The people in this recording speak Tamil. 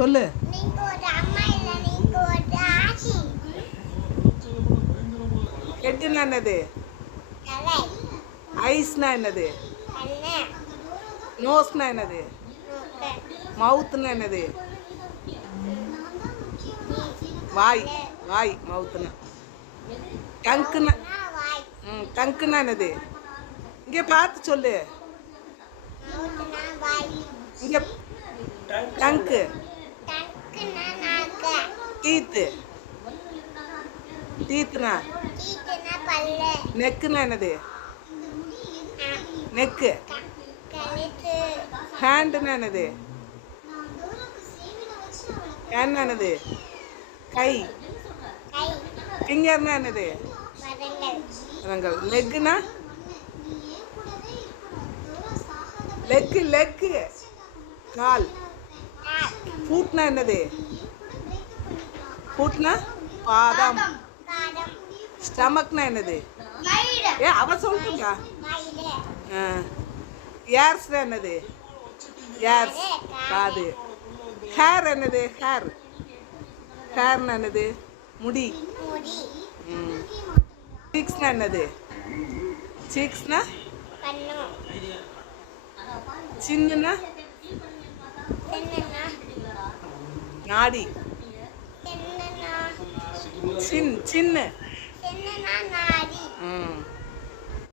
சொல்லு. ஹெட்னா என்னது? ஐஸ்னா என்னது? நோஸ்னா என்னது? மவுத்னா என்னது? வாய். வாய் மவுத்னா. டங்குனா டங்குனா என்னது? இங்கே பார்த்து சொல்லு. இங்கே டங்கு. டீத்து. டீத்துனா நெக்குனா என்னது? நெக்கு. ஹேண்டுனா என்னது? ஹேண்ட்னா என்னது? கை. ஃபிங்கர்னா என்னது? விரல்கள். லெக்குனா? லெக்கு லெக்கு கால். ஃபூட்னா என்னது? ஃபூட்னா பாதம். ஸ்டமக்னா என்னது? அவ சொல்லுங்க. ஏர்ஸ்னா என்னது? ஏர்ஸ் காது. ஹேர் என்னது? ஹேர். ஹேர்னா என்னது? முடி. சீக்ஸ்னா என்னது? சீக்ஸ்னா சின்னுனா நாடி. சின் சின்ன.